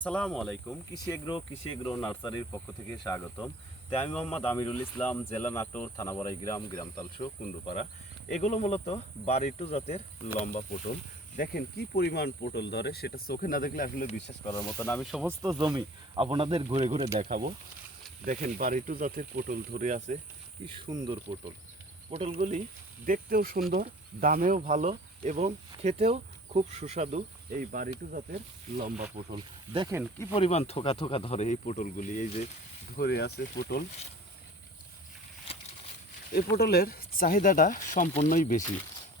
আসসালামু আলাইকুম। কৃষি এগ্রো কৃষি এগ্রো নার্সারির পক্ষ থেকে স্বাগতম। তো আমি মোহাম্মদ আমিরুল ইসলাম, জেলা নাটোর, থানাবাড়াই গ্রাম গ্রাম তালসু কুন্ডুপাড়া এগুলো মূলত বাড়িটু জাতের লম্বা পটল। দেখেন কি পরিমাণ পটল ধরে, সেটা চোখে না দেখলে আসলে বিশ্বাস করার মতো না। আমি সমস্ত জমি আপনাদের ঘুরে ঘুরে দেখাবো। দেখেন বাড়িটু জাতের পটল ধরে আছে, কি সুন্দর পটল। পটলগুলি দেখতেও সুন্দর, দামেও ভালো এবং খেতেও খুব সুস্বাদু এই বাড়িটু জাতের লম্বা পটল। দেখেন কি পরিমাণ থোকা থোকা ধরে এই পটলগুলি, এই যে ধরে আছে পটল। এই পটলের চাহিদাটা সম্পূর্ণই বেশি,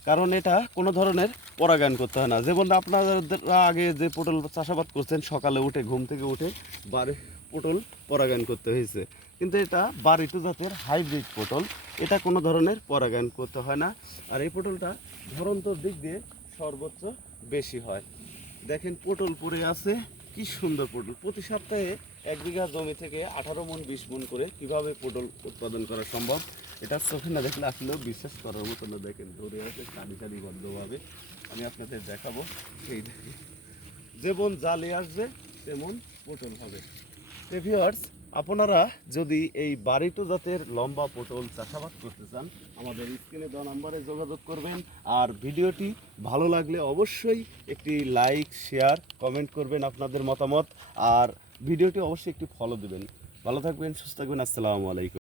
কারণ এটা কোনো ধরনের পরাগায়ন করতে হয় না। যেমন আপনাদের আগে যে পটল চাষাবাদ করছেন, সকালে উঠে, ঘুম থেকে উঠে বাড়ি পটল পরাগায়ন করতে হয়েছে। কিন্তু এটা বাড়িটু জাতের হাইব্রিড পটল, এটা কোনো ধরনের পরাগায়ন করতে হয় না। আর এই পটলটা ধরন্তর দিক দিয়ে সর্বোচ্চ বেশি হয়। দেখেন পটল পড়ে আছে, কি সুন্দর পটল। প্রতি সপ্তাহে এক বিঘা জমি থেকে আঠারো মন বিশ মন করে কীভাবে পটল উৎপাদন করা সম্ভব? এটা চোখে না দেখলে আসলেও বিশ্বাস করার মতো না। দেখেন ধরে আছে সারি সারিবদ্ধভাবে আমি আপনাদের দেখাবো। সেই দেখেন, যেমন জালে আসবে, তেমন পটল হবে। ভিউয়ার্স আপনারা যদি এই বাড়িটো জাতের লম্বা পটল চাষাবাদ করতে চান, আমাদের স্ক্রিনে দেওয়া নাম্বারে যোগাযোগ করবেন। আর ভিডিওটি ভালো লাগলে অবশ্যই একটি লাইক, শেয়ার, কমেন্ট করবেন আপনাদের মতামত। আর ভিডিওটি অবশ্যই একটি ফলো দেবেন। ভালো থাকবেন, সুস্থ থাকবেন। আসসালামু আলাইকুম।